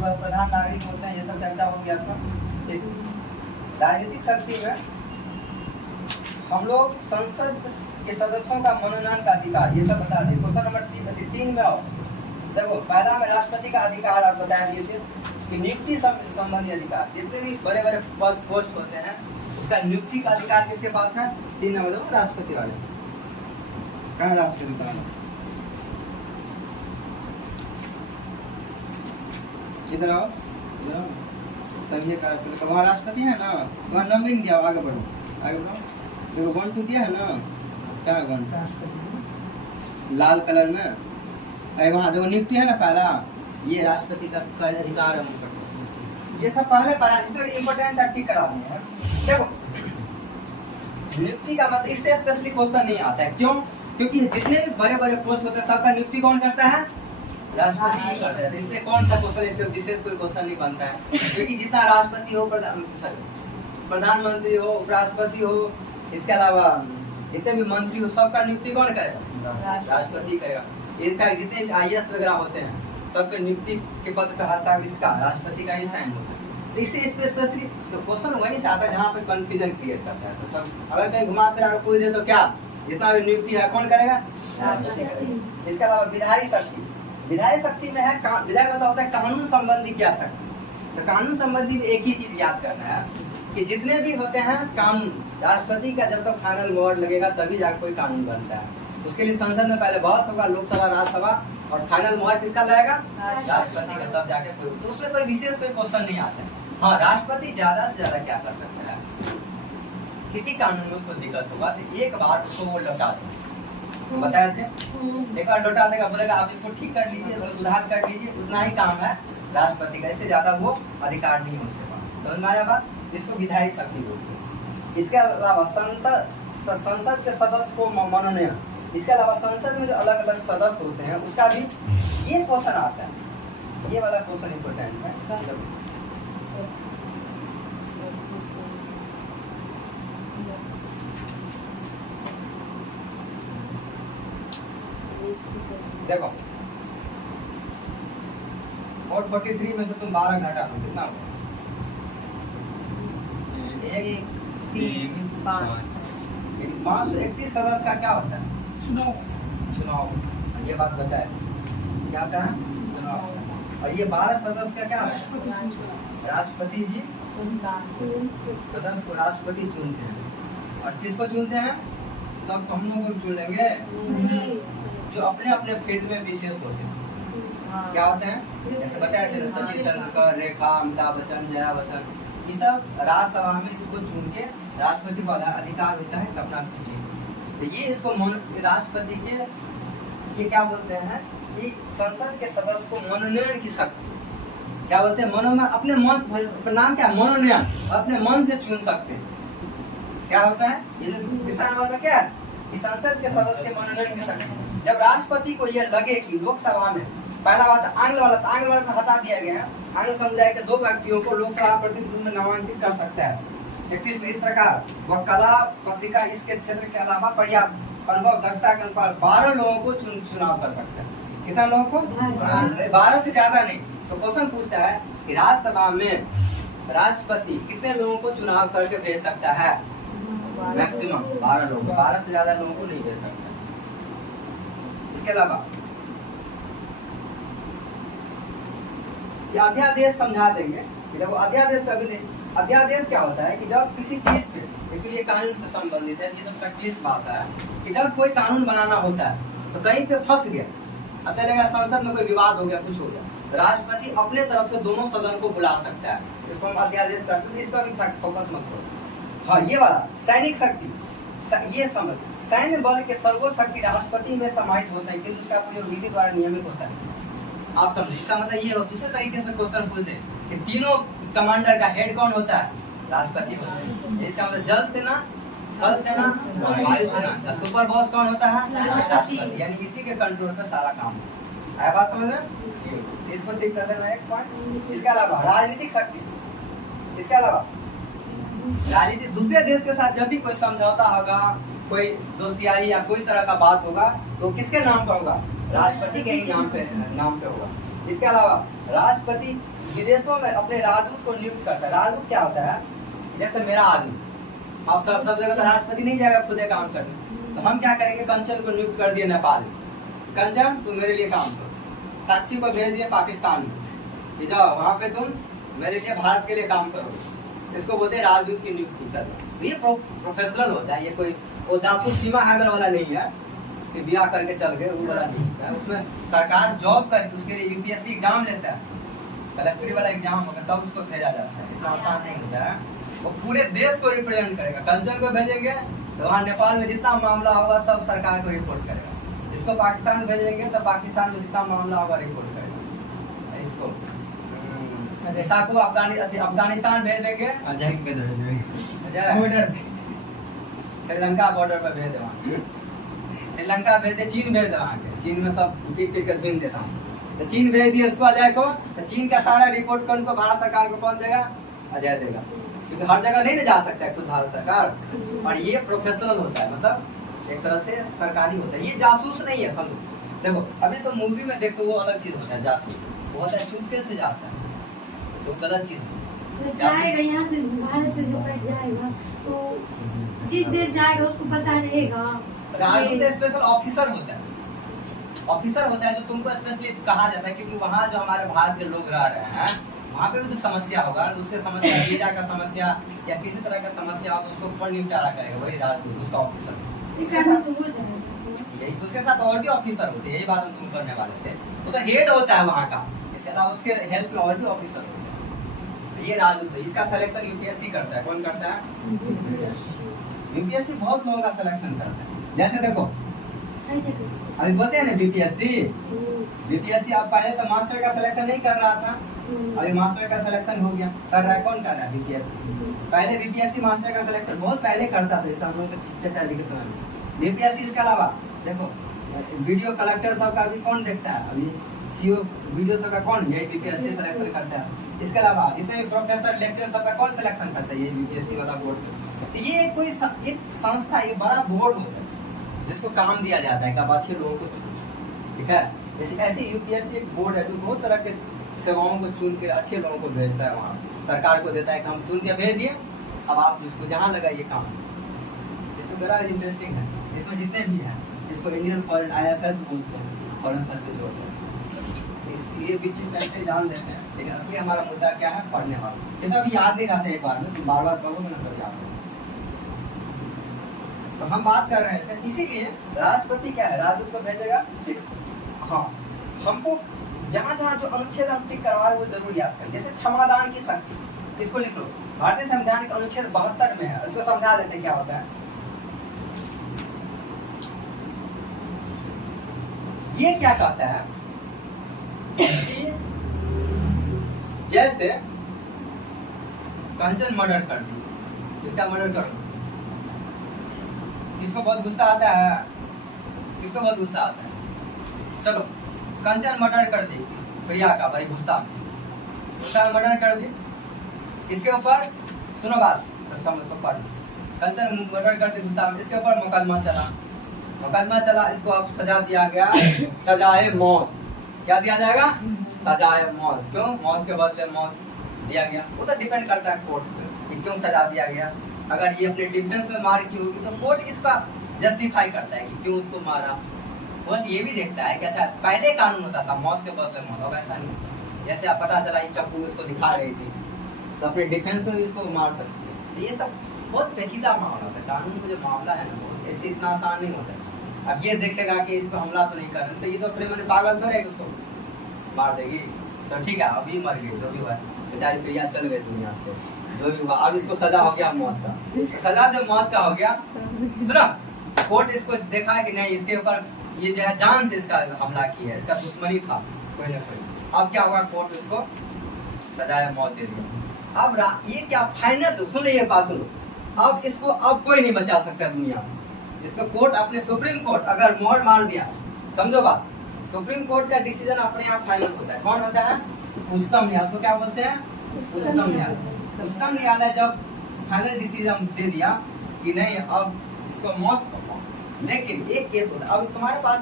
प्रधान नागरिक होते हैं, ये सब चर्चा हो गया था। ठीक, राजनीतिक शक्ति में हम लोग संसद के सदस्यों का मनोनयन का अधिकार, ये सब बता दें। क्वेश्चन नंबर 3 में आओ। देखो, पहला में राष्ट्रपति का अधिकार आप बता दिए थे कि नियुक्ति संबंधी अधिकार, जितने भी बड़े बड़े पद पोस्ट होते हैं उसका नियुक्ति का अधिकार किसके पास है? 3 नंबर देखो, राष्ट्रपति वाले। कहाँ राष्ट्रपति का? इधर आओ, समझिए का वहाँ राष्ट्रपति है ना, वहाँ नंबरिंग दिया, आगे बढ़ो, आगे बढ़ो। देखो 1 2 दिया है ना, क्या है 1? लाल कलर में। अरे वहाँ देखो नियुक्ति है ना पहला, ये राष्ट्रपति का अधिकार है उनका। ये सब पहले पढ़ा, इसलिए इम्पोर्टेंट ठीक करा दिए हैं। देखो, नियुक्ति का मतलब इससे स्पेशली क्वेश्चन नहीं आता है। क्यों? क्योंकि जितने भी बड़े बड़े पोस्ट होते हैं सबका नियुक्ति कौन करता है? राष्ट्रपति ही करता है। इसलिए कौन सा क्वेश्चन इससे विशेष कोई क्वेश्चन नहीं बनता है, क्योंकि जितना राष्ट्रपति हो, प्रधानमंत्री हो, उपराष्ट्रपति हो, इसके अलावा जितने भी मंत्री हो, सबका नियुक्ति कौन करेगा? राष्ट्रपति करेगा। इसका जितने IAS वगैरह होते हैं सबके नियुक्ति के पद पे हस्ताक्षर इसका राष्ट्रपति का ही साइन होता है। तो इससे स्पेशली तो क्वेश्चन वहीं से आता है जहाँ पे कंफ्यूजन क्रिएट करता है। तो सब अगर कहीं घुमा फिरा कर पूछ दे तो क्या, जितना भी नियुक्ति है कौन करेगा? राष्ट्रपति करेगा। इसके अलावा विधायी शक्ति, विधायी शक्ति में है विधायक मतलब होता है कानून संबंधी क्या शक्ति। तो कानून संबंधी में एक ही चीज याद करना है कि जितने भी होते हैं कानून, राष्ट्रपति का जब तक फाइनल मोहर लगेगा तभी जाकर कोई कानून बनता है। उसके लिए संसद में पहले बहुत होगा, लोकसभा, राज्यसभा, और फाइनल मोहर किसका लगेगा? राष्ट्रपति का, तब जाके कोई। तो उसमें कोई विशेष कोई क्वेश्चन नहीं आता है। हाँ, राष्ट्रपति ज्यादा से ज्यादा क्या कर सकता है, किसी कानून में उसको दिक्कत होगा तो एक बार उसको वो लौटा देगा, बताए थे, एक बार लौटा देगा, बोलेगा आप इसको ठीक कर लीजिए, सुधार कर लीजिए, उतना ही काम है राष्ट्रपति का, इससे ज्यादा वो अधिकार नहीं है उसके पास। समझ में आया बात? इसको विधायी शक्ति बोलते हैं। इसके अलावा संसद के सदस्य को मनोनयन, इसके अलावा संसद में जो अलग अलग सदस्य होते हैं उसका भी ये क्वेश्चन आता है, ये वाला क्वेश्चन इम्पोर्टेंट है। देखो, और 43 में से तुम 12 घटा दो, कितना होगा? 1 3 5 531 सदस्य का क्या होता है? चुनाव। ये बात बताए, क्या होता है? चुनाव। और ये 12 सदस्य का क्या है? राष्ट्रपति जी सदस्य को राष्ट्रपति चुनते हैं। और किसको चुनते हैं? सब तो हम लोग को चुन लेंगे जो अपने अपने फील्ड में विशेष होते हैं। क्या होते हैं? जैसे बताया थे सचिन तेंदुलकर, रेखा, अमिताभ बच्चन, जया बच्चन, ये सब राज्यसभा में इसको चुन के राष्ट्रपति को अधिकार होता है अपना कीजिए। तो ये इसको राष्ट्रपति के क्या बोलते हैं कि संसद के सदस्य को मनोनयन की शक्ति, क्या बोलते हैं? मनोनयन, अपने मन, नाम क्या? मनोनयन, अपने मन से चुन सकते हैं। क्या होता है ये जो तीसरा नंबर में क्या है कि संसद के सदस्य के मनोनयन की शक्ति। जब राष्ट्रपति को यह लगे कि लोकसभा में, पहला बात आंग्ल वाला तो हटा दिया गया है, आंग्ल समुदाय के 2 व्यक्तियों को लोकसभा प्रतिनिधि में नामांकित कर सकता है। 31 में इस प्रकार वह कला पत्रिका इसके क्षेत्र के अलावा पर्याप्त अनुभव दक्षता के अनुसार 12 लोगों को चुनाव कर सकता है। कितना लोगों को? 12 से ज्यादा नहीं। तो क्वेश्चन पूछता है कि राज्यसभा में राष्ट्रपति कितने लोगों को चुनाव करके भेज सकता है? मैक्सिमम 12 लोग, 12 से ज्यादा लोगों को नहीं भेज सकता। इसके अलावा अध्यादेश समझा देंगे कि देखो अध्यादेश कभी नहीं, अध्यादेश क्या होता है कि जब किसी चीज पे, एक्चुअली ये कानून से संबंधित है, ये तो प्रैक्टिस बात है कि जब कोई कानून बनाना होता है तो कहीं पे फंस गया, अब चलेगा संसद में कोई विवाद हो गया, कुछ हो गया, राष्ट्रपति अपने तरफ से दोनों सदन को बुला सकता है, इसको हम अध्यादेश करते हैं। इस पर भी फोकस मत करो। हाँ, ये वाला सैनिक शक्ति, ये समझ, सैन्य बल के सर्वोच्च शक्ति राष्ट्रपति में समाहित होते हैं, किंतु उसका प्रयोग विधि द्वारा नियमित होता है। आप समझे, इसका मतलब ये हो, दूसरे तरीके से क्वेश्चन पूछे कि तीनों कमांडर का हेड कौन होता है? राष्ट्रपति होता है। इसका मतलब जल सेना, थल सेना, वायु सेना, सुपर बॉस कौन होता है? राष्ट्रपति। यानी इसी के कंट्रोल पे सारा काम है। आया बात समझ में? इसको ठीक कर लेना एक पॉइंट। इसके अलावा राजनीतिक शक्ति, इसके अलावा राजनीतिक, दूसरे देश के साथ जब भी कोई समझौता होगा, कोई दोस्तियारी या कोई तरह का बात होगा तो किसके नाम पर होगा? राष्ट्रपति के ही नाम पे होगा। इसके अलावा राष्ट्रपति विदेशों में अपने राजदूत को नियुक्त करता है। राजदूत क्या होता है? जैसे मेरा आदमी, अब सब जगह तो राष्ट्रपति नहीं जाएगा खुद काम करने, तो हम क्या करेंगे, कंचन को नियुक्त कर दिए नेपाल में। कंचन तुम मेरे लिए काम करो। साक्षी को भेज दिए पाकिस्तान में कि जाओ वहाँ पे तुम मेरे लिए भारत के लिए काम करो। इसको बोलते हैं राजदूत की नियुक्ति करना। ये प्रोफेशनल होता है, ये कोई वो जासूस सीमा हैदर वाला नहीं है कि ब्याह करके चल गए, वो वाला नहीं है। उसमें सरकार जॉब करके उसके लिए यूपीएससी एग्जाम लेता है, कलेक्टरी वाला एग्जाम होगा तब उसको भेजा जाता है। इतना आसान नहीं होता है। वो पूरे देश को रिप्रेजेंट करेगा। कंचन को भेजेंगे तो वहाँ नेपाल में जितना मामला होगा सब सरकार को रिपोर्ट करेगा। इसको पाकिस्तान भेजेंगे तो पाकिस्तान में जितना मामला होगा रिपोर्ट करेगा। इसको ऐसा को अफगानिस्तान भेज देंगे, श्रीलंका बॉर्डर पर भेज देंगे, श्रीलंका भेज दे, चीन भेज देंगे, चीन में सब पीट पीट कर भेज देता हूँ। तो चीन भेज दिए उसको, अजय को, तो चीन का सारा रिपोर्ट कौन को, भारत सरकार को कौन देगा? अजय देगा, क्योंकि हर जगह नहीं जा सकता है खुद भारत सरकार। और ये प्रोफेशनल होता है, मतलब एक तरह से सरकारी होता है, ये जासूस नहीं है। समझो, देखो अभी तो मूवी में देखो वो अलग चीज होता है, जासूस वो होता है चुपके से जाता है, तो गलत चीज जाएगा। यहाँ से भारत से जो कहीं जाएगा तो जिस देश जाएगा उसको पता रहेगा। राजदूत स्पेशल ऑफिसर होता है, ऑफिसर होता है जो तुमको स्पेशली कहा जाता है, क्योंकि वहाँ जो हमारे भारत के लोग रह रहे हैं वहाँ पे भी तो समस्या होगा, तो उसके समस्या वीजा का समस्या या किसी तरह का समस्या हो तो उसको ऊपर निपटारा करेगा वही राजदूत, उसका ऑफिसर। यही तो उसके साथ और भी ऑफिसर होते हैं, यही बात हम तुम करने वाले थे। वो तो हेड होता है वहाँ का, इसके अलावा उसके हेल्प में और भी ऑफिसर होते हैं। तो ये राजदूत है, इसका सिलेक्शन यूपीएससी करता है। कौन करता है? यूपीएससी बहुत लोगों का सिलेक्शन करता है। जैसे देखो अभी बोलते हैं ना बीपीएससी आप पहले तो मास्टर का सिलेक्शन नहीं कर रहा था, अभी मास्टर का सिलेक्शन हो गया, कर रहा है। कौन कर रहा है? बीपीएससी। पहले बीपीएससी मास्टर का सिलेक्शन बहुत पहले करता था, जैसे हम लोग चचा जी के समय में बीपीएससी। इसके अलावा देखो वीडियो कलेक्टर सब का भी कौन देखता है? अभी सीओ वीडियो सब का कौन? यही बीपीएससी सिलेक्शन करता है। इसके अलावा जितने भी प्रोफेसर लेक्चर सब का कौन सिलेक्शन करता है? ये बीपीएससी वाला बोर्ड। ये कोई एक संस्था, ये बड़ा बोर्ड होता है जिसको काम दिया जाता है कि आप अच्छे लोगों को चुनो, ठीक है। जैसे ऐसे यूपीएससी एक बोर्ड है जो बहुत तरह के सेवाओं को चुन के अच्छे लोगों को भेजता है, वहाँ सरकार को देता है कि हम चुन के भेज दिए, अब आप इसको जहाँ लगाइए काम। इसको बड़ा इंटरेस्टिंग है, इसमें जितने भी हैं इसको इंडियन फॉरेन IFS बोलते हैं, फॉरेन सर्विस होते हैं। ये बीच में जान लेते हैं, लेकिन असली हमारा मुद्दा क्या है? पढ़ने वाला। ये सब याद नहीं रहते एक बार में, तो बार बार पढ़ोगे ना तब याद। तो हम बात कर रहे थे, इसीलिए राष्ट्रपति क्या है? राजदूत को भेजेगा। हाँ, हमको जहाँ जहाँ जो अनुच्छेद हम टिक करवा रहे वो जरूर याद करें। जैसे क्षमादान की शक्ति, इसको लिख लो। भारतीय संविधान के अनुच्छेद 72 में है, उसको समझा देते क्या होता है। ये क्या कहता है कि जैसे कंचन मर्डर कर दी, इसका मर्डर कर लो, किसको बहुत गुस्सा आता है? किसको बहुत गुस्सा आता है? चलो कंचन मर्डर कर दी, प्रिया का भाई गुस्सा मर्डर कर दी, इसके ऊपर सुनो बात, कंचन मर्डर कर दी गुस्सा में, इसके ऊपर मुकदमा चला, इसको अब सजा दिया गया, सजाए मौत। क्या दिया जाएगा? सजाए मौत। क्यों? मौत के बदले मौत दिया गया। वो तो डिपेंड करता है कोर्ट पे कि क्यों सजा दिया गया। अगर ये अपने डिफेंस में मार की होगी तो कोर्ट इसका जस्टिफाई करता है कि क्यों उसको मारा। कोर्ट ये भी देखता है कि अच्छा पहले कानून होता था मौत के बदले मौत, अब ऐसा नहीं। जैसे आप पता चला ये चाकू इसको दिखा रही थी तो अपने डिफेंस में इसको मार सकती है। तो ये सब बहुत पेचीदा मामला होता है। कानून का जो मामला है ना, वो ऐसे इतना आसान नहीं होता है। अब ये देखेगा कि इस पर हमला तो नहीं कर रहे, तो ये तो अपने मन पागल थोड़े उसको मार देगी। तो ठीक है, अभी मर गई, जो भी हुआ बेचारी प्रिया चल गई दुनिया से, जो भी हुआ। अब इसको सजा हो गया मौत का। सजा जब मौत का हो गया, सुना कोर्ट इसको देखा है कि नहीं, इसके ऊपर ये जो है जान से इसका हमला किया है, इसका दुश्मनी था कोई ना कोई। अब क्या होगा? कोर्ट इसको सजाए मौत दे दिया। अब ये क्या फाइनल? सुनो ये बात सुनो, अब इसको अब कोई नहीं बचा सकता दुनिया में। इसको कोर्ट अपने सुप्रीम कोर्ट अगर मोहर मार दिया, समझो बात, सुप्रीम कोर्ट का डिसीजन अपने आप फाइनल होता है। कौन होता है? उच्चतम न्यायालय। उसको क्या बोलते हैं? उच्चतम न्यायालय। उच्चतम न्यायालय जब फाइनल डिसीजन दे दिया कि नहीं अब इसको मौत, लेकिन एक केस होता है, अब तुम्हारे पास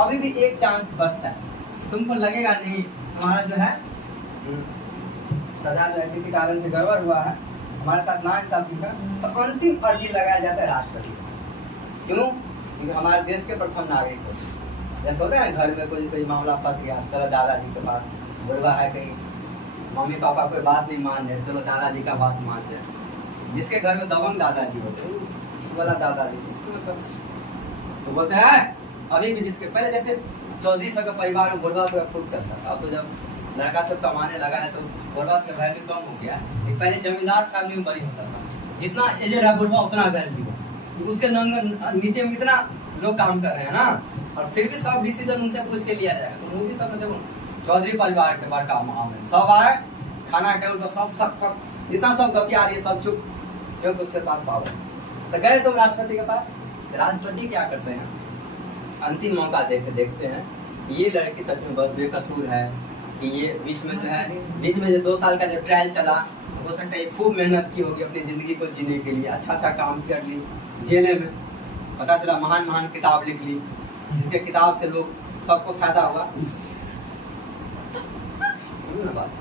अभी भी एक चांस बचता है। तुमको लगेगा नहीं तुम्हारा जो है सजा जो है किसी कारण से गड़बड़ हुआ है, हमारे साथ नाइंसाफी है, तो अंतिम अर्जी लगाया जाता है राष्ट्रपति को। क्यों? क्योंकि हमारे देश के प्रथम नागरिक होते हैं। जैसे होता है घर में कोई मामला फंस गया, चलो दादाजी के पास, बुढ़वा है कहीं मम्मी पापा कोई बात नहीं मान रहे, चलो दादाजी का बात मान रहे। जिसके घर में दबंग दादाजी होते हैं वाला दादाजी तो बोलते हैं अभी भी, जिसके पहले जैसे चौधरी सब का परिवार में बुढ़वा सब खूब चलता था। अब तो जब लड़का सब कमाने लगा है तो बुढ़वा का वैल्यू कम हो गया। पहले जमींदार फैमिली में बड़ी होता था, जितना एजेड है बुढ़वा उतना वैल्यू है। उसके नीचे में कितना लोग काम कर रहे हैं ना, और फिर भी सब डिसीजन उनसे पूछ के लिया जाएगा। तो वो भी सब देखो चौधरी परिवार के बड़का मामले सब आए खाना टेबल पर, सब जितना सब गपिया रही है सब चुप, क्योंकि उसके पास पावर। तो गए तुम राष्ट्रपति के पास, राष्ट्रपति क्या करते हैं, अंतिम मौका देखते हैं ये लड़की सच में बहुत बेकसूर है कि ये बीच में जो 2 साल का जो ट्रायल चला, हो सकता है ये खूब मेहनत की होगी अपनी जिंदगी को जीने के लिए, अच्छा काम कर ली, जेले में पता चला महान किताब लिख ली, जिसके किताब से लोग सबको फायदा हुआ।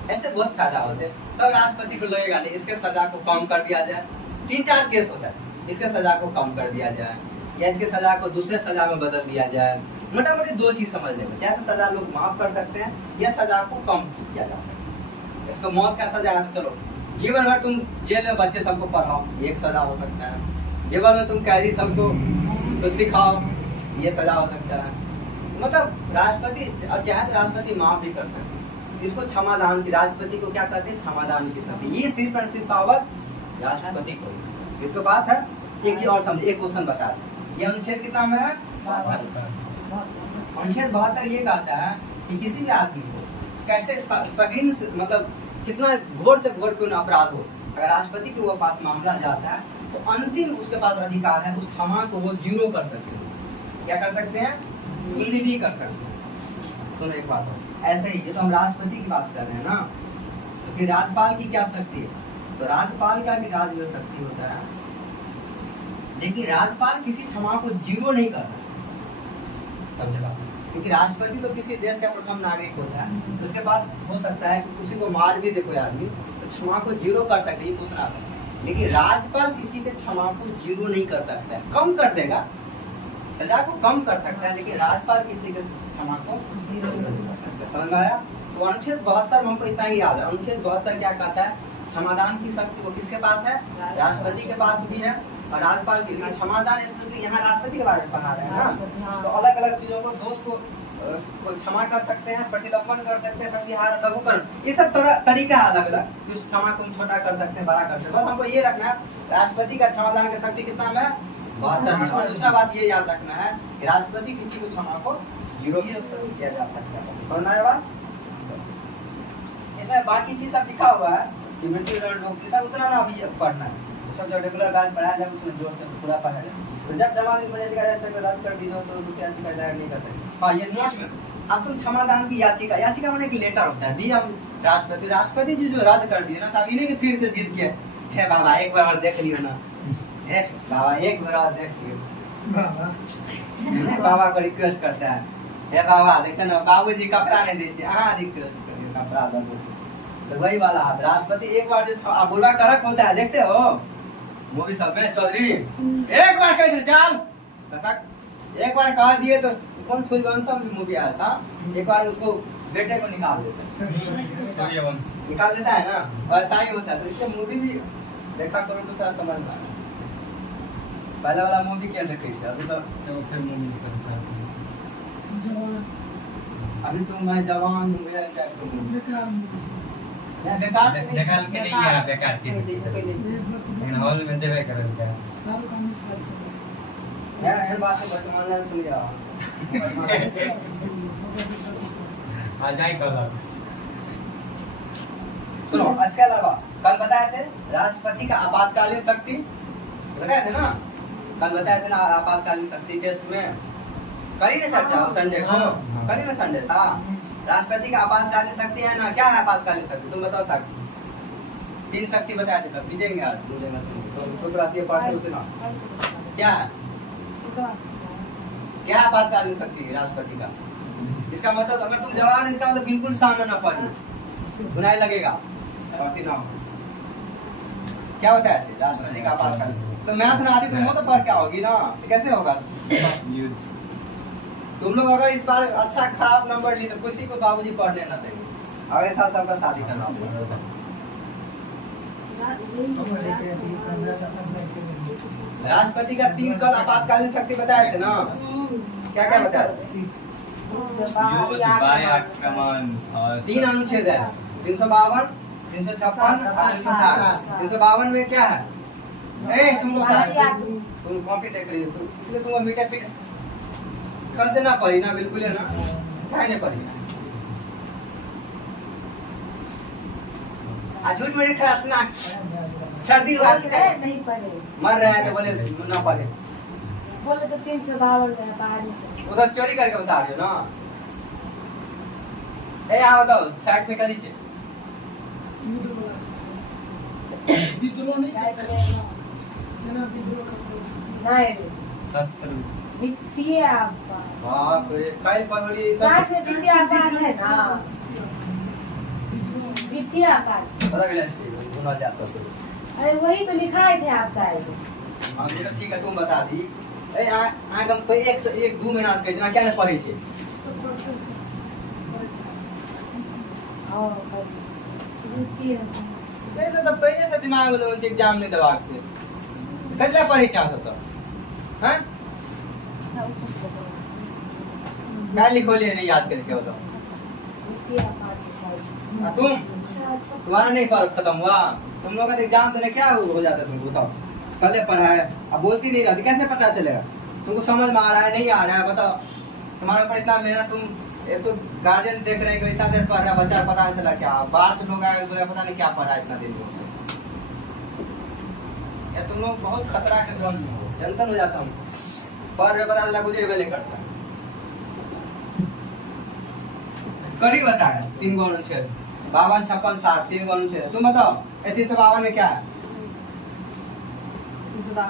ऐसे बहुत फायदा होते हैं। तब राष्ट्रपति को लगेगा नहीं, इसके सजा को कम कर दिया जाए। 3-4 केस होता है, इसके सजा को कम कर दिया जाए या इसके सजा को दूसरे सजा में बदल दिया जाए। मोटा-मोटी 2 चीज समझ लेंगे, चाहे तो सजा लोग माफ कर सकते हैं या सजा को कम किया जा सकता है। इसको मौत का सजा है तो चलो जीवन भर तुम जेल में बच्चे सबको पढ़ाओ, एक सजा हो सकता है। जीवन में तुम कैदी सबको तो सिखाओ, ये सजा हो सकता है। मतलब राष्ट्रपति, और चाहे तो राष्ट्रपति माफ भी कर सकते हैं। इसको क्षमादान की, राष्ट्रपति को क्या कहते हैं, क्षमादान की शक्ति। ये सिर्फ और सिर्फ पावर राष्ट्रपति को। इसको बात है। एक चीज और समझे, एक क्वेश्चन बता दें, ये अनुच्छेद कितना में है, 72। अनुच्छेद 72 ये कहता है कि किसी भी आदमी को कैसे सगीन मतलब कितना घोर से घोर क्यों अपराध हो, अगर राष्ट्रपति के वो पास मामला जाता है तो अंतिम उसके पास अधिकार है उस क्षमा को वो 0 कर सकते हैं। क्या कर सकते हैं, शून्य भी कर सकते हैं। सुनो एक बात, ऐसे ही ये तो हम राष्ट्रपति की बात कर रहे हैं ना, तो फिर राज्यपाल की क्या शक्ति है, तो राज्यपाल का भी राजनीतिक शक्ति होता है, लेकिन राज्यपाल किसी क्षमा को 0 नहीं कर रहा, समझेगा? क्योंकि राष्ट्रपति तो किसी देश का प्रथम नागरिक होता है, तो उसके पास हो सकता है कि किसी को मार भी दे कोई आदमी, तो क्षमा को 0 कर सकते हैं, ये पूछना आता है। लेकिन राज्यपाल किसी के क्षमा को 0 नहीं कर सकता है, कम कर देगा, सजा को कम कर सकता है, लेकिन राज्यपाल किसी के क्षमा को 0 नहीं कर सकता। समझ में आया? तो अनुच्छेद 72 हमको इतना ही याद है। अनुच्छेद 72 क्या कहता है, क्षमादान की शक्ति को किसके पास है, राष्ट्रपति के पास भी है और राज्यपाल के लिए। क्षमादान स्पेशली यहाँ राष्ट्रपति के बारे में पढ़ा रहे हैं ना, तो अलग अलग चीजों को, दोष को क्षमा कर सकते हैं, प्रतिलंबन कर सकते हैं, प्रतिहार, लघुकरण, ये सब तरीका है अलग अलग। इस क्षमा को छोटा कर सकते हैं, बड़ा कर सकते हैं। बस हमको ये रखना है राष्ट्रपति का क्षमादान की शक्ति कितना है, 72। और दूसरा बात ये याद रखना है कि राष्ट्रपति किसी को क्षमा को 0 किया जा सकता है। समझना है बात? इसमें बाकी चीज सब लिखा हुआ है कि मृत्यु दंड रोक, सब उतना ना अभी पढ़ना है, सब जो रेगुलर बैच पढ़ाया जाए उसमें जोर से पूरा पढ़ा जाए। तो जब जमानत में रद्द कर दीजिए तो दूसरी याचिका दायर नहीं करते। हाँ, ये नोट में अब तुम क्षमादान की याचिका, याचिका मैंने कि लेटर होता है, दिया राष्ट्रपति जी जो रद्द कर दिए ना, तब इन्हें कि फिर से जीत गए, हे बाबा एक बार और देख लियो ना, हे बाबा एक बार और देख लियो। बाबा को रिक्वेस्ट करता है, हे बाबा देखते ना बाबूजी कपड़ा नहीं दीजिए, हाँ रिक्वेस्ट करिए कपड़ा दो। तो वही वाला हाथ, राष्ट्रपति एक बार जो बुरा करक होता है, देखते हो मूवी सब में, चौधरी एक बार कह दिए चाल, एक बार कह दिए तो कौन सूर्यवंशम मूवी आया था, एक बार उसको बेटे को निकाल देता है ना, वैसा ही होता है। तो इससे मूवी भी देखा करो, दूसरा समझ में आया। पहले वाला मूवी क्या देखे थे, अभी तो अभी तो मैं जवान हूँ, मेरा बेकार के नहीं है, बेकार के लेकिन हॉल में देवे करल का सब काम सच है। यार बात है वर्तमान में सुन रहा आ जाए कल। सुनो, इसके अलावा कल बताए थे राष्ट्रपति का आपातकालीन शक्ति, बताए थे ना, कल बताए थे ना आपातकालीन शक्ति टेस्ट में, कल ही ना चर्चा संडे को, कल ही ना संडे था। राष्ट्रपति का आपातकालीन शक्ति है ना, क्या है आपातकालीन शक्ति, तुम बताओ साक्षी। 3 शक्ति बता देता, पीटेंगे आज मुझे तो रात ये पढ़ते होते ना, क्या है, क्या आपातकालीन शक्ति राष्ट्रपति का। इसका मतलब अगर तुम जवान, इसका मतलब बिल्कुल सामने ना पढ़िए, बुनाई लगेगा 49 क्या बताया थे राष्ट्रपति का आपातकाल तो मैथ ना आती तुमको तो पर क्या होगी ना कैसे होगा तुम लोग अगर इस बार अच्छा खराब नंबर ली तो किसी को बाबूजी पढ़ने ना देंगे अगले साल सबका शादी करना होगा राष्ट्रपति का 3 कल आपातकालीन शक्ति बताए थे ना क्या क्या बताया थे? युद्ध बाह्य आक्रमण और 3 अनुच्छेद है 352 356 360 352 में क्या है ए तुम लोग तुम कॉपी देख रही हो तुम इसलिए तुमको मीठा पीठ कल से ना पढ़ी ना बिल्कुल है ना काहे नहीं पढ़ी झूठ मेरी खरास ना सर्दी हुआ नहीं पढ़े मर रहे हैं तो बोले ना पढ़े बोले तो 352 में पहाड़ी से उधर चोरी करके बता रही हो ना ए यहाँ बताओ साइड में कली छे नहीं शस्त्र वित्तीय आपात बाप रे कल पढ़ोली साथ में वित्तीय आपात है ना वित्तीय आपात पता गया सुना जाता तो अरे वही तो लिखाए थे आप शायद हम तो ठीक है तुम बता दी ए आ हम कोई 1 2 महीना के जना क्या नहीं पढ़ी छे और वित्तीय जैसे तो पहले से दिमाग में लोगों से एग्जाम नहीं दबाग से कतला पढ़ी चाहत तो हैं क्या लिखोली नहीं याद करके बताओ वित्तीय आपात से शायद तुम अच्छा तुम्हारा नहीं पर खत्म हुआ तुम लोग का एग्जाम देने क्या हो जाता है तुमको बताओ कल पढ़ा है अब बोलती नहीं रहती कैसे पता चलेगा तुमको समझ में आ रहा है नहीं आ रहा है बताओ तुम्हारे ऊपर इतना मेहनत तुम एक तो गार्जियन देख रहे हैं कि इतना देर पढ़ रहा है बच्चा पता नहीं चला क्या बाहर से लोग आए बोले पता नहीं क्या पढ़ा है इतना दिन में या तुम लोग बहुत खतरा के ड्रोन में हो टेंशन हो जाता हूँ पढ़ रहे पता चला कुछ नहीं करता करी बताया 3 गो अनुच्छेद 52 56 60 3 गो अनुच्छेद तुम बताओ ये 352 में क्या है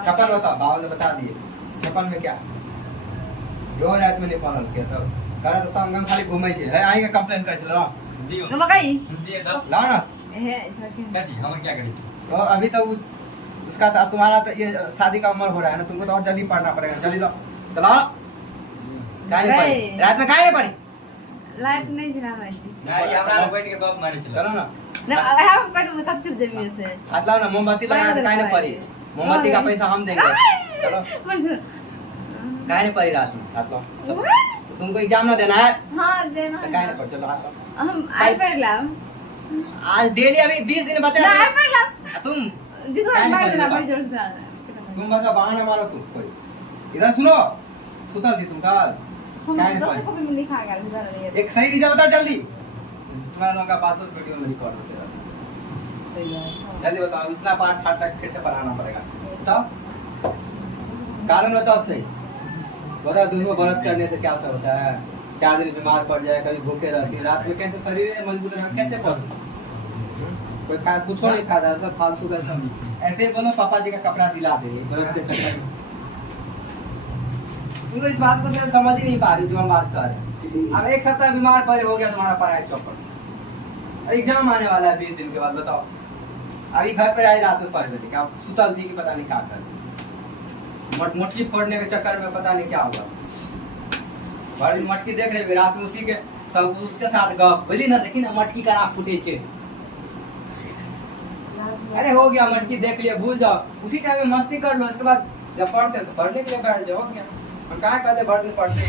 56 बताओ 52 बता दिए 56 में क्या यो रात में नहीं पढ़ल के तो करे तो संगम खाली घूमै छे है आई के कंप्लेन कर छलो दियो मकई दिए तो ला ना है इसमें काजी हम क्या करी तो अभी तो उसका तो तुम्हारा तो ये शादी का उम्र हो रहा है ना तुमको तो और जल्दी पढ़ना पड़ेगा जल्दी लो चलो काहे नहीं पढ़ी रात में काहे नहीं पढ़ी लाइट नहीं चला भाई ना ये हमरा बैठ के गप मारे चलो चलो ना ना हम कहीं कब चल जाबी से हाथ लाओ ना मोमबत्ती लगा के काहे नहीं पढ़ी मोमबत्ती का पैसा हम देंगे चलो परसों काहे नहीं पढ़ी रात में हाथ लो तो तुमको एग्जाम ना देना है हां देना तो काहे नहीं पढ़ चलो हाथ लो हम आईपैड लाओ आज डेली अभी 20 दिन बचा ना है आईपैड ला तुम जितना काहे नहीं बार पढ़ी देना बताओ? बड़ी जोर से तुम बता बहाना मारो तुम कोई इधर सुनो सुतल थी तुम कल हम काहे नहीं 200 पढ़ी कॉपी में लिखा गया इधर ये एक सही रीजन बता जल्दी तुम्हारा लोगों का बात वीडियो में रिकॉर्ड होते रहता जल्दी बताओ इतना पार्ट छाट तक फिर से पढ़ाना पड़ेगा बताओ कारण बताओ सही बताओ दूध में व्रत करने से क्या असर होता है 4 दिन बीमार पड़ जाए कभी भूखे रहती रात में कैसे शरीर मजबूत रहेगा कैसे पढ़ो कोई कुछ नहीं फायदा है फालतू का सब ऐसे ही बोलो पापा जी का कपड़ा दिला दे व्रत के चक्कर में तुम लोग इस बात को शायद समझ ही नहीं पा रही जो हम बात कर रहे हैं अब 1 सप्ताह बीमार पड़े हो गया तुम्हारा पढ़ाई चौपट और एग्जाम आने वाला है 20 दिन के बाद बताओ अभी घर पर आई रात में पढ़ रही क्या सुतल थी कि पता नहीं क्या कर मटकी फोड़ने के चक्कर में पता नहीं क्या हुआ बड़ी मटकी देख रहे रात में उसी के सब उसके साथ गप बोली ना देखी ना मटकी का आँख फूटे छे अरे हो गया मटकी देख लिया भूल जाओ उसी टाइम में मस्ती कर लो इसके बाद जब पढ़ते तो पढ़ने के लिए बैठ जाओ क्या हम कहाँ कहते पढ़ने पढ़ते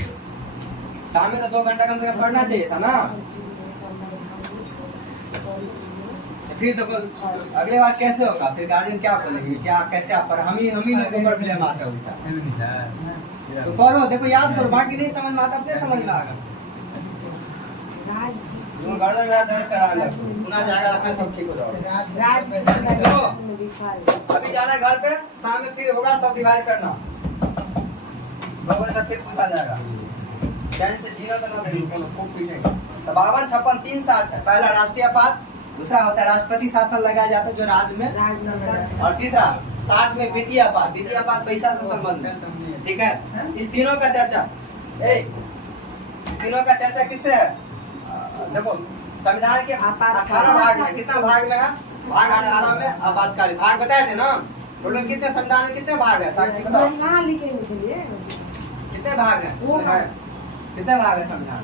शाम में तो 2 घंटा कम से कम पढ़ना चाहिए था ना फिर तो अगले बार कैसे होगा फिर गार्जियन क्या बोलेगी क्या कैसे आप पढ़ हम ही लोग ऊपर ब्लेम आता है उल्टा तो पढ़ो देखो याद करो बाकी नहीं समझ में आता अपने समझ में आएगा तुम गर्दन मेरा दर्द करा ले सुना जाएगा अपने सब ठीक हो जाओगे देखो अभी जाना है घर पे शाम में फिर होगा सब रिवाइज करना लोगों से फिर पूछा जाएगा चैन से जीवन करना देखो खूब पीछेगा तो 52 56 360 है पहला राष्ट्रीय आपात दूसरा होता है राष्ट्रपति शासन लगाया जाता है जो राज्य में और तीसरा 60 में वित्तीय आपात पैसा से संबंध है ठीक है इस तीनों का चर्चा तीनों का चर्चा किससे है देखो संविधान के आपातकाल। 18 भाग में कितना भाग में है? भाग 18 में आपातकालीन भाग बताए थे ना। टोटल कितने संविधान में कितने भाग है? साक्षी बताओ संविधान लिखे नहीं चलिए कितने भाग है? वो उसमें है कितने भाग है संविधान?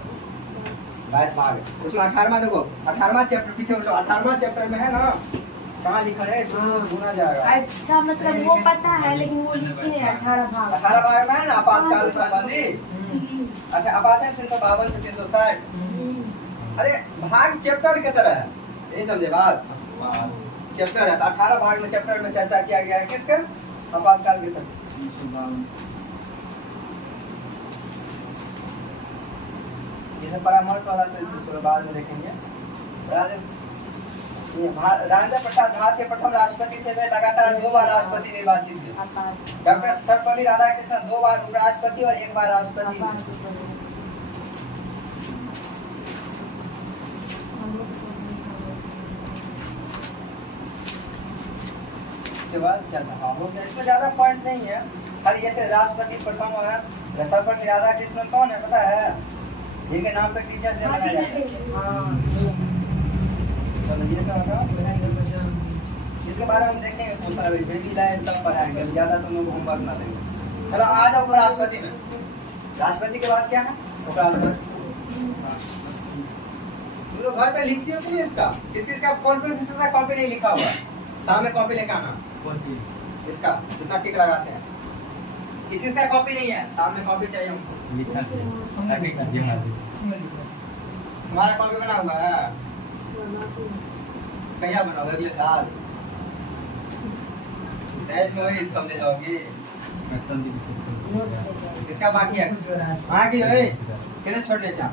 22 भाग है। उसमें 18वां देखो 18वां चैप्टर पीछे उल्टो 18वां चैप्टर में है ना कहाँ लिखा है सुना जाएगा। अच्छा मतलब वो पता है लेकिन वो लिखे नहीं 18 भाग 18 भाग में है ना आपातकाल संबंधी। अच्छा आपातकाल 352 से 360। अरे भाग चैप्टर की तरह है यही समझे बात। चैप्टर है तो 18 भाग में चैप्टर में चर्चा किया गया है किसका? आपातकाल के सब ये परामर्श वाला तो बाद में देखेंगे। राजेंद्र प्रसाद भारत के प्रथम राष्ट्रपति थे। वे लगातार 2 बार राष्ट्रपति निर्वाचित थे। डॉक्टर सर्वपल्ली राधाकृष्णन 2 बार उपराष्ट्रपति और 1 बार राष्ट्रपति थे। उसके बाद क्या था? हाँ, वो इसमें ज्यादा पॉइंट नहीं है खाली जैसे राष्ट्रपति प्रथम है सर्वपल्ली राधाकृष्णन कौन है पता है? जिनके नाम पे टीचर डे मनाया जाता है। चलो ये क्या होगा इसके बारे में हम देखेंगे क्वेश्चन अभी बेबी लाइन तब पढ़ाएंगे ज्यादा तुम लोग होमवर्क ना देंगे। चलो आ जाओ उपराष्ट्रपति में। राष्ट्रपति के बाद क्या है? उपराष्ट्रपति। तुम लोग घर पे लिखती हो कि नहीं इसका? किसका कॉपी नहीं लिखा हुआ? सामने कॉपी लेकर आना इसका कितना टिक लगाते हैं। किसी का कॉपी नहीं है सामने कॉपी चाहिए हमको। लिखा है आगे का दिया तुम्हारा कॉपी बना हुआ है क्या बना हुआ है? अगले साल तेज में वही समझे जाओगी। मैं संदीप से किसका बाकी है? हाँ की है कितने छोड़ने चाह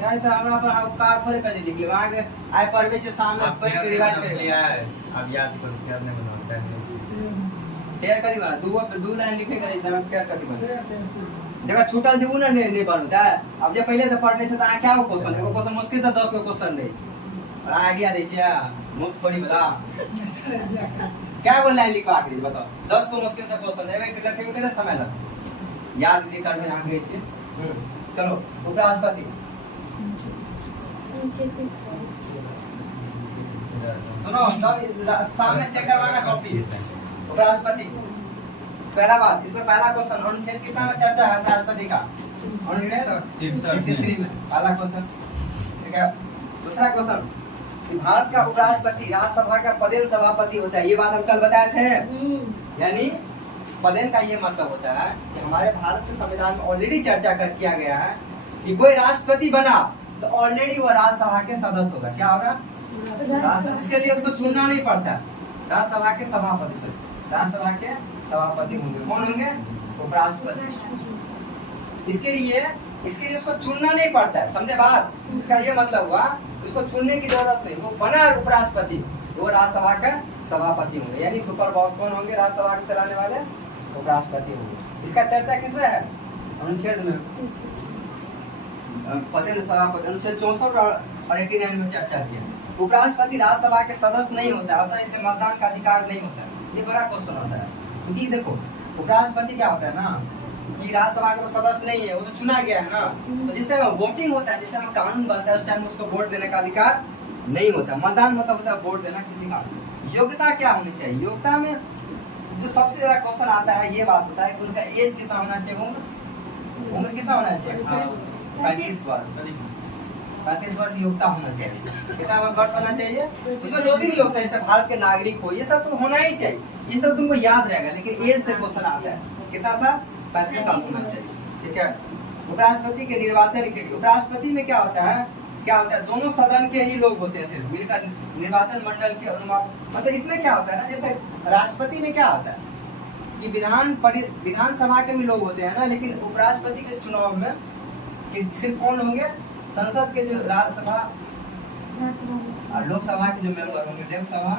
यार तो हमरा पर हम कार खोले कर लिख ले वहां के आए पढ़वे जो सामने पढ़ के रिवाइज कर लिया है। अब याद कर क्या ने बनाता है शेयर करी बना दो लाइन लिखे कर एग्जाम क्या करी बना जगह छूटल जीव ना नहीं बनता है। अब जब पहले से पढ़ने से तो क्या हो क्वेश्चन एगो क्वेश्चन मुश्किल तो 10 गो क्वेश्चन दे और आइडिया दे छिया मुफ्त थोड़ी बता क्या बोल लाइन लिखवा के बताओ 10 को मुश्किल से क्वेश्चन है लिखे में कितना समय लग याद नहीं करने हम गए छी। चलो उपराष्ट्रपति सुनो सब सामने चेक करवाना कॉपी। उपराष्ट्रपति पहला बात इसमें पहला क्वेश्चन अनुच्छेद कितना में चर्चा है उपराष्ट्रपति का? अनुच्छेद 63 में पहला क्वेश्चन ठीक है। दूसरा क्वेश्चन कि भारत का उपराष्ट्रपति राज्यसभा का पदेन सभापति होता है। ये बात हम कल बताए थे। यानी पदेन का ये मतलब होता है कि हमारे भारत के संविधान में ऑलरेडी चर्चा कर किया गया है कि कोई राष्ट्रपति बना तो ऑलरेडी वो राज्यसभा के सदस्य होगा। क्या होगा? उसके लिए उसको चुनना नहीं पड़ता। राज्यसभा के सभापति राज्यसभा के सभापति होंगे। कौन होंगे? उपराष्ट्रपति। इसके लिए उसको चुनना नहीं पड़ता है। समझे बात? इसका ये मतलब हुआ उसको चुनने की जरूरत नहीं। वो बना उपराष्ट्रपति वो राज्यसभा का सभापति होंगे। यानी सुपर बॉस कौन होंगे? राज्यसभा के चलाने वाले उपराष्ट्रपति होंगे। इसका चर्चा किसमें है? अनुच्छेद में पदेन सभापति अनुच्छेद 64 और 89 में चर्चा किया। उपराष्ट्रपति राज्यसभा के सदस्य नहीं होता है अतः इसे मतदान का अधिकार नहीं होता है। ये बड़ा क्वेश्चन होता है क्योंकि देखो उपराष्ट्रपति क्या होता है ना कि राज्यसभा का सदस्य नहीं है वो तो चुना गया है ना। तो जिस टाइम वोटिंग होता है जिस टाइम कानून बनता है उस टाइम उसको वोट देने का अधिकार नहीं होता। मतदान मतलब होता है वोट देना किसी का। योग्यता क्या होनी चाहिए? योग्यता में जो सबसे ज्यादा क्वेश्चन आता है ये बात होता है कि उनका एज कितना होना चाहिए? उम्र कितना होना चाहिए? 35 वर्ष योग्यता होना चाहिए। कितना वर्ष होना चाहिए? उसमें 2-3 योग्यता जैसे भारत के नागरिक हो ये सब तो होना ही चाहिए। ये सब तुमको याद रहेगा लेकिन एज से क्वेश्चन आता है कितना सा 35 साल होना चाहिए। ठीक है। उपराष्ट्रपति के निर्वाचन के लिए उपराष्ट्रपति में क्या होता है दोनों सदन के ही लोग होते हैं सिर्फ मिलकर निर्वाचन मंडल के अनुमान। मतलब इसमें क्या होता है ना जैसे राष्ट्रपति में क्या होता है कि विधानसभा के भी लोग होते हैं ना लेकिन उपराष्ट्रपति के चुनाव में सिर्फ कौन होंगे? संसद के जो राज्यसभा और लोकसभा के जो मेंबर होंगे लोकसभा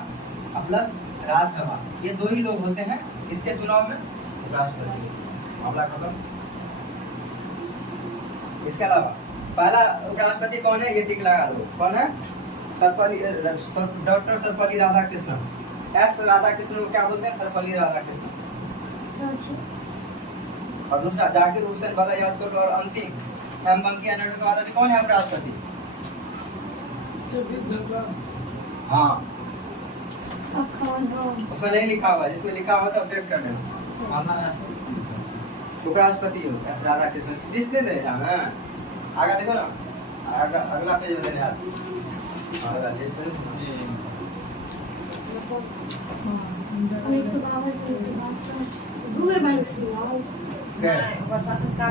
प्लस राज्यसभा ये 2 ही लोग होते हैं इसके चुनाव में उपराष्ट्रपति मामला खत्म। इसके अलावा पहला उपराष्ट्रपति कौन है? ये टिक लगा दो। कौन है? डॉक्टर सर्वपल्ली राधाकृष्णन। एस राधाकृष्णन को क्या बोलते हैं? सर्वपल्ली राधाकृष्णन। और दूसरा जाकिर हुसैन बलयादकोट और अंतिम एम वेंकैया नायडू के बाद अभी कौन है उपराष्ट्रपति? हाँ, अब खान हाँ उसमें नहीं लिखा हुआ, जिसमें लिखा हुआ तो अपडेट कर देना। आना उपराष्ट्रपति हो एस राधाकृष्णन, लिस्ट नहीं दे जाना है। आगे देखो ना, अगला पेज में देने हाथ अगला लिस्ट एक तो बाबा से दूर बैंक से लाओ प्रशासन का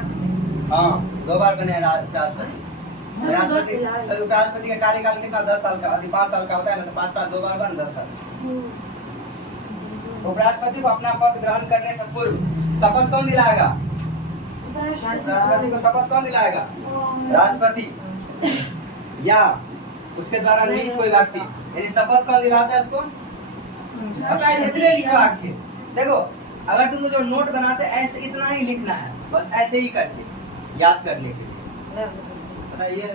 हाँ 2 बार बने हैं राष्ट्रपति। राष्ट्रपति सर उपराष्ट्रपति का कार्यकाल कितना 10 साल का, अभी 5 साल का होता है ना, तो 5 2 बार बन 10 साल। उपराष्ट्रपति को अपना पद ग्रहण करने से पूर्व शपथ कौन दिलाएगा? राष्ट्रपति को शपथ कौन दिलाएगा? राष्ट्रपति या उसके द्वारा नियुक्त कोई व्यक्ति, यानी शपथ कौन दिलाता है उसको? पता है इतने लिखवा के देखो, अगर तुम जो नोट बनाते ऐसे इतना ही लिखना है, बस ऐसे ही करके याद करने के लिए। पता है ये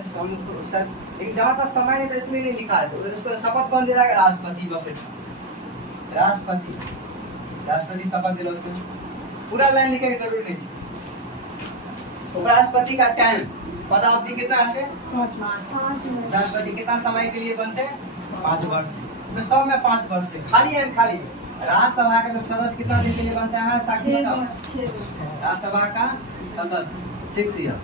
लेकिन जहाँ पास समय नहीं था इसलिए नहीं लिखा है। तो उसको शपथ कौन दिलाएगा? राष्ट्रपति। बस राष्ट्रपति, राष्ट्रपति शपथ दिलाते हैं। पूरा लाइन लिखने की जरूरी नहीं है। उपराष्ट्रपति का टाइम पता अवधि कितना है? 5 मिनट राष्ट्रपति कितना समय के लिए बनते हैं? 5 वर्ष। तो सब में 5 वर्ष से खाली है, खाली राज्यसभा का जो सदस्य कितना दिन के लिए बनता है? साक्षी बताओ। राज्यसभा का सदस्य 6 ईयर।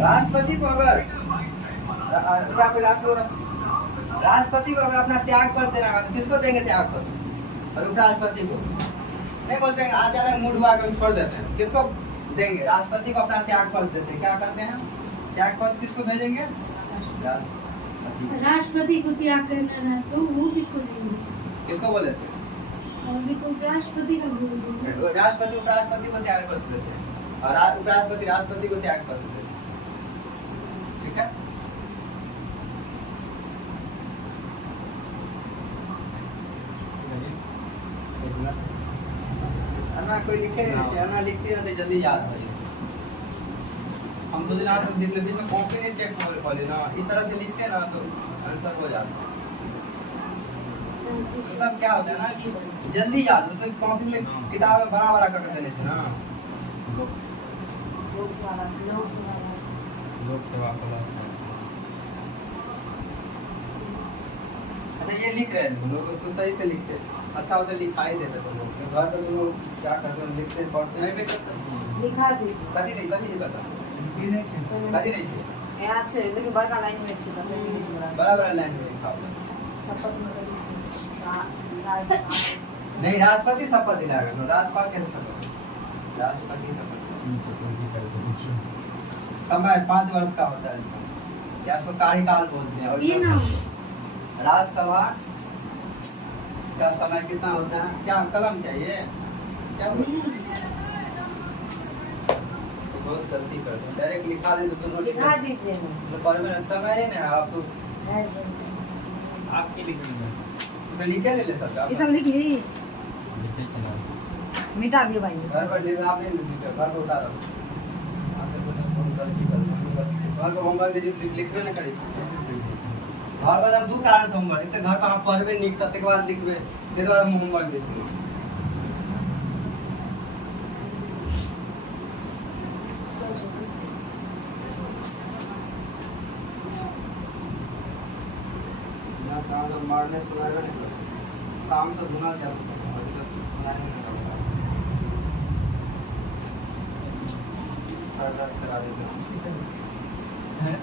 राष्ट्रपति को अगर राष्ट्रपति को अगर अपना त्याग पत्र देना है तो किसको देंगे त्याग पत्र? और उपराष्ट्रपति को नहीं बोलते हैं आज जाने मूड हुआ कि छोड़ देते हैं, किसको देंगे? राष्ट्रपति को अपना त्याग पत्र देते हैं। क्या करते हैं? त्याग पत्र किसको भेजेंगे? राष्ट्रपति को त्याग करना है तो वो किसको देंगे? किसको बोले थे? अभी तो राष्ट्रपति का बोल देंगे। राष्ट्रपति उपराष्ट्रपति को त्याग पत्र देते हैं और उपराष्ट्रपति राष्ट्रपति को त्याग पत्र देते हैं। ठीक है, ना कोई लिखे नहीं, ना लिखते हैं तो जल्दी याद हो जाए। हम सोच रहे हैं जिसमें बीच में कॉपी नहीं चेक खोले ना, इस तरह से लिखते हैं ना तो आंसर हो जाता है। मतलब क्या होता है ना कि जल्दी याद, उसमें कॉपी में किताब में बड़ा बड़ा करके देने से ना। लोकसभा अच्छा ये लिख रहे हैं लोग, उसको सही से लिखते हैं। अच्छा होता है लिखा ही देते तो लोग घर पर तो लोग क्या करते हैं, लिखते हैं पढ़ते नहीं भी करते। लिखा दीजिए कभी नहीं पता कभी नहीं छे यहाँ से लेकिन बड़का लाइन में अच्छी बात है बड़ा बड़ा लाइन में लिखा हुआ शपथ में नहीं। राष्ट्रपति शपथ दिलाएगा तो राज्यपाल कैसे शपथ? राष्ट्रपति शपथ समय 5 वर्ष का होता है इसका, या उसको कार्यकाल बोलते हैं। और ये ना राज्यसभा का समय कितना होता है? क्या कलम चाहिए? क्या तो बहुत गलती करते हैं, डायरेक्ट लिखा दे तो दोनों लिखा दीजिए तो परमानेंट समय नहीं ना आप तो आपकी लिखनी है मैं लिखे नहीं ले सकता। ये सब लिख ली, लिखे के नाम मिटा दिए भाई। घर पर लिख आप नहीं लिखे, घर पर उतारो। आपके को तो बहुत गलती करते हैं, घर पर होमवर्क लिखबे नहीं करी। घर पर हम 2 कारण से होमवर्क, एक तो घर पर आप पढ़बे नहीं सकते, के बाद लिखबे, के बाद हम होमवर्क देते हैं। ना काम तो मारने सुनाएगा नहीं, शाम से धुना जाता है, अभी तक सुनाया नहीं करता। सारा रात करा देते हैं।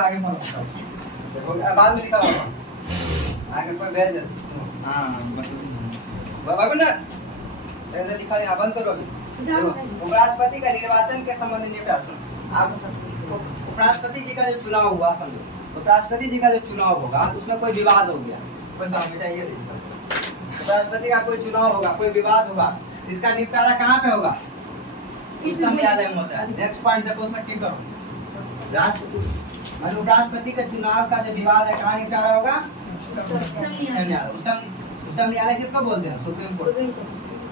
आगे फॉलो देखो बाद में लिखा होगा, आगे कोई भेज दे। हां बाबू ना ऐसे लिखा है, बंद करो अभी। उपराष्ट्रपति का निर्वाचन के संबंध में प्रश्न। आप उपराष्ट्रपति जी का जो चुनाव हुआ, समझो उपराष्ट्रपति जी का जो चुनाव होगा उसमें कोई विवाद हो गया, कोई समझाइए। उपराष्ट्रपति का कोई चुनाव होगा, कोई विवाद होगा, इसका निपटारा कहाँ पे होगा? उच्चतम न्यायालय में होता है। नेक्स्ट पॉइंट देखो, उसमें टिक करो। उपराष्ट्रपति के चुनाव का जो विवाद है कहाँ निपटारा होगा? उच्चतम न्यायालय। उच्चतम न्यायालय किसको बोलते हैं? Supreme court.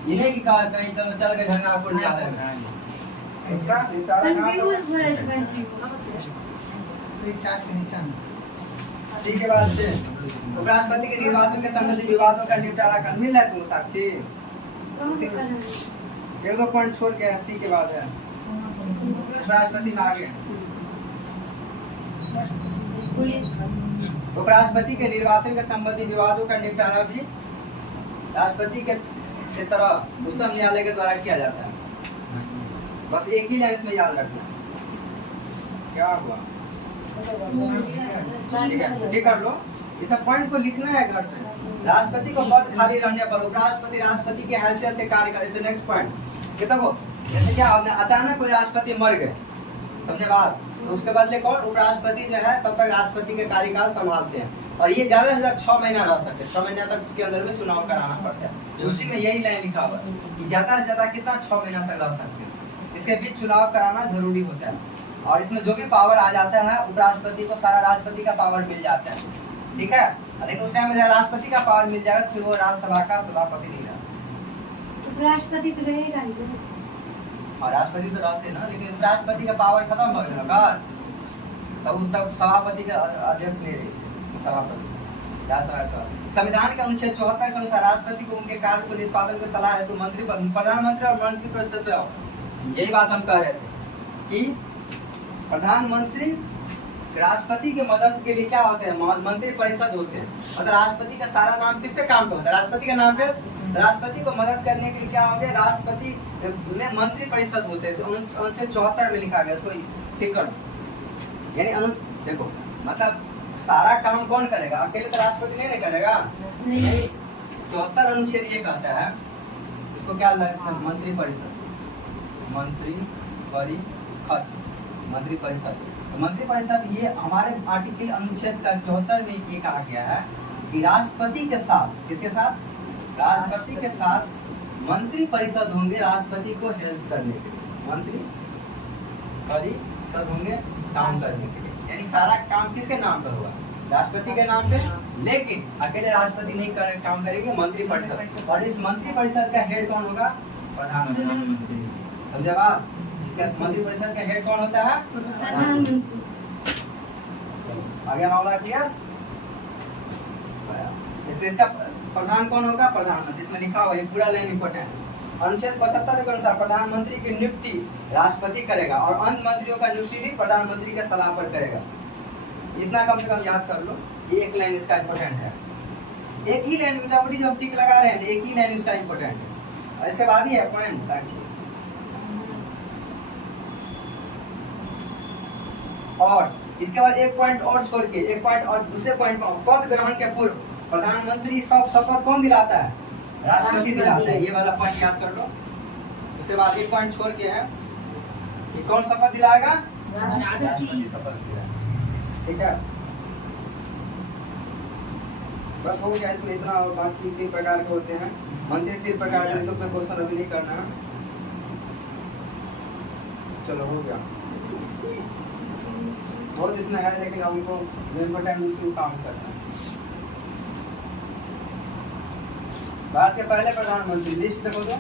ये नहीं कि कहीं चलो चल गए झंगापुर जा रहे हैं। इसका निपटारा कहाँ कंफ्यूज करो? भइल बाजी ठीक है बात से उपराष्ट्रपति के निर्वाचन के संबंधी विवादों का निपटारा कर मिल रहा है तुम साक्षी। कौन सा करना एक दो पॉइंट छोड़ के सी के बाद है उपराष्ट्रपति में आगे। बोलिए उपराष्ट्रपति के निर्वाचन के संबंधी विवादों का निपटारा भी राष्ट्रपति के तरह उच्चतम न्यायालय के द्वारा किया जाता है। बस एक ही लाइन इसमें याद रखना। क्या हुआ? ठीक है, ठीक कर लो। इस पॉइंट को लिखना है घर पे। राष्ट्रपति को पद खाली रहने पर उपराष्ट्रपति राष्ट्रपति की हैसियत से कार्य करे। नेक्स्ट पॉइंट ये देखो, जैसे क्या आपने अचानक कोई राष्ट्रपति मर गए, समझे बात, तो उसके बदले कौन उपराष्ट्रपति जो है तब तक राष्ट्रपति के कार्यकाल संभालते हैं। और ये ज्यादा से ज्यादा 6 महीना रह सकते हैं। 6 महीना तक के अंदर में चुनाव कराना पड़ता है। उसी में यही लाइन लिखा हुआ है कि ज्यादा से ज्यादा कितना 6 महीना तक रह सकते हैं। इसके बीच चुनाव कराना जरूरी होता है। और इसमें जो भी पावर आ जाता है उपराष्ट्रपति को सारा राष्ट्रपति का पावर मिल जाता है। ठीक है, लेकिन उस टाइम राष्ट्रपति का पावर मिल जाएगा, फिर वो राज्यसभा का सभापति नहीं रहा। उपराष्ट्रपति तो रहेगा ही ना। और राष्ट्रपति तो रहते ना, लेकिन राष्ट्रपति का पावर खत्म हो गया तब सभापति के अध्यक्ष नहीं रहे। सभापति संविधान के अनुच्छेद 74 के अनुसार राष्ट्रपति को उनके कार्य को निष्पादन की सलाह हेतु मंत्री प्रधानमंत्री और मंत्रिपरिषद। यही बात हम कह रहे थे कि प्रधानमंत्री राष्ट्रपति के मदद के लिए क्या होते हैं, मंत्री परिषद होते हैं। मतलब राष्ट्रपति का सारा नाम किससे काम पे होता है, राष्ट्रपति के नाम पे। राष्ट्रपति को मदद करने के लिए क्या होंगे, राष्ट्रपति में मंत्री परिषद होते हैं। अनुच्छेद 74 में लिखा गया, इसको ठीक करो। यानी देखो, मतलब सारा काम कौन करेगा, अकेले तो राष्ट्रपति नहीं करेगा। 74 अनुच्छेद ये कहता है, इसको क्या लगता है, मंत्री परिषद, मंत्री परिषद, मंत्री परिषद। तो मंत्री परिषद ये हमारे आर्टिकल अनुच्छेद का 74 में ये कहा गया है कि राष्ट्रपति के साथ, किसके साथ, राष्ट्रपति के साथ मंत्री परिषद होंगे राष्ट्रपति को हेल्प करने के लिए। मंत्री परिषद होंगे काम करने के लिए, यानी सारा काम किसके नाम पर होगा, राष्ट्रपति के नाम पे। लेकिन अकेले राष्ट्रपति नहीं काम करेंगे, मंत्री परिषद। और इस मंत्री परिषद का हेड कौन होगा, प्रधानमंत्री। समझे बात, इसका मंत्री परिषद का हेड कौन होता है, प्रधानमंत्री। आगे मामला क्लियर। इसका प्रधान कौन होगा, प्रधानमंत्री। इसमें लिखा हुआ है, पूरा लाइन इंपॉर्टेंट है। अनुच्छेद 75 के अनुसार प्रधानमंत्री की नियुक्ति राष्ट्रपति करेगा और अन्य मंत्रियों का नियुक्ति भी प्रधानमंत्री के सलाह पर करेगा। इतना कम से कम याद कर लो, ये एक लाइन इसका इंपॉर्टेंट है। एक ही लाइन मोटामोटी जो हम टिक लगा रहे हैं, एक ही लाइन इसका इंपॉर्टेंट है। और इसके बाद ही है पॉइंट साक्षी। और इसके बाद एक पॉइंट और छोड़ के, एक पॉइंट और दूसरे पॉइंट पर, पद ग्रहण के पूर्व प्रधानमंत्री सब शपथ कौन दिलाता है, राष्ट्रपति दिलाता है। ये वाला पॉइंट याद कर लो। उसके बाद एक पॉइंट छोड़ के है कि कौन शपथ दिलाएगा, राष्ट्रपति शपथ दिलाएगा। ठीक है, बस हो गया इसमें इतना। और बाकी 3 प्रकार के होते हैं मंत्री, 3 प्रकार के, सबसे क्वेश्चन अभी नहीं करना है। चलो हो गया, बहुत इसमें है, लेकिन हमको इम्पोर्टेंट उसी काम करना है। भारत के पहले प्रधानमंत्री लिस्ट देखो तो,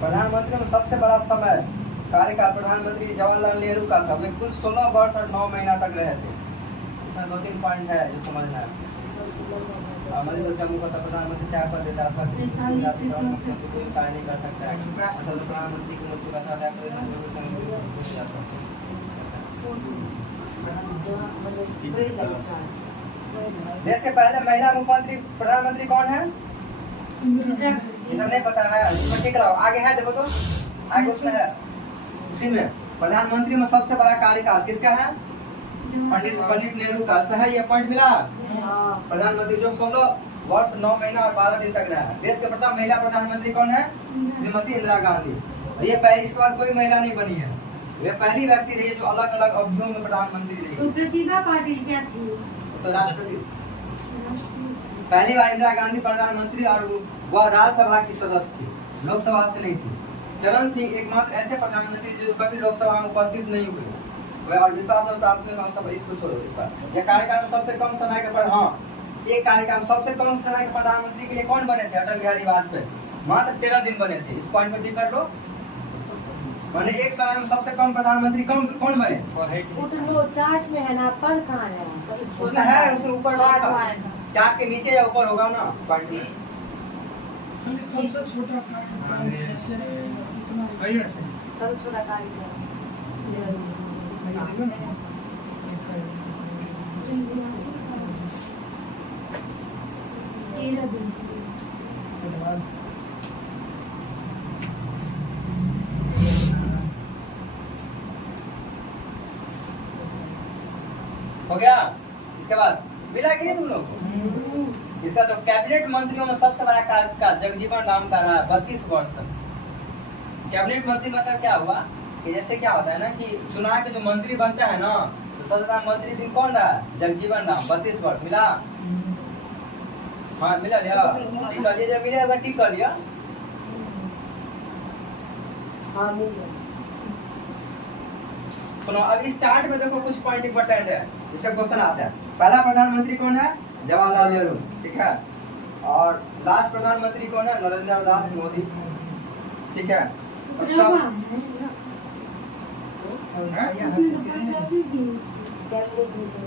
प्रधानमंत्री में सबसे बड़ा समय कार्यकाल प्रधानमंत्री जवाहरलाल नेहरू का था। वे कुल 16 वर्ष और 9 महीना तक रहे थे। इसमें 2-3 पॉइंट है जो समझना है। हमारे जम्मू का प्रधानमंत्री क्या कर देता था, कोई कार्य नहीं कर सकता है। प्रधानमंत्री की मृत्यु का था, देश के पहले महिला मुख्यमंत्री प्रधानमंत्री कौन है, इधर नहीं पता है, इसमें ठीक लगाओ। आगे है देखो तो, आगे उसमें है, उसी में प्रधानमंत्री में सबसे बड़ा कार्यकाल किसका है, पंडित नेहरू का। उसमें है ये पॉइंट मिला, प्रधानमंत्री जो 16 वर्ष 9 महीना और 12 दिन तक रहा है। देश के प्रथम महिला प्रधानमंत्री कौन है, श्रीमती इंदिरा गांधी। और ये पहले, इसके बाद कोई महिला नहीं बनी है, वे पहली व्यक्ति रही जो अलग अलग अवधियों में प्रधानमंत्री रही। तो प्रतिभा पाटिल क्या थी, तो राष्ट्रपति। पहली बार इंदिरा गांधी प्रधानमंत्री और वह राज्यसभा की सदस्य थी, लोकसभा से नहीं थी। चरण सिंह एकमात्र ऐसे प्रधानमंत्री जो कभी लोकसभा में उपस्थित नहीं हुए। वह और विश्वास और प्राप्ति में हम सब इसको छोड़ो इस बार। ये कार्यकाल में सबसे कम समय के पर हाँ एक कार्यकाल में सबसे कम समय के प्रधानमंत्री के लिए कौन बने थे? अटल बिहारी वाजपेयी, मात्र 13 दिन बने थे। इस पॉइंट को टिक कर लो। मैंने एक समय में सबसे कम प्रधानमंत्री कौन बने? वो तो लो चार्ट में है ना, पर कहाँ है? उसमें है, उसमें ऊपर चार्ट में है। चार्ट के नीचे या ऊपर होगा ना पॉइंट में। सबसे छोटा कार्यकाल वही है सही। सबसे छोटा कार्यक्रम हो गया। इसके बाद मिला कि नहीं तुम लोग को? इसका तो कैबिनेट मंत्रियों में सबसे बड़ा कार्यकाल जगजीवन राम का रहा 32 वर्ष तक। कैबिनेट मंत्री मतलब क्या हुआ कि जैसे क्या होता है ना कि चुनाव के जो मंत्री बनते हैं ना, तो सबसे ज्यादा मंत्री दिन कौन रहा? जगजीवन राम 32 वर्ष। मिला? हाँ मिला लिया। ठीक कर लिया, जब मिलेगा ठीक कर लिया। हाँ मिल गया। सुनो अब इस चार्ट में देखो कुछ पॉइंट इंपॉर्टेंट है, इससे क्वेश्चन आता है। पहला प्रधानमंत्री कौन है? जवाहरलाल नेहरू, ठीक है। और लास्ट प्रधानमंत्री कौन है? नरेंद्र दास मोदी, ठीक है। और सब कैबिनेट मिशन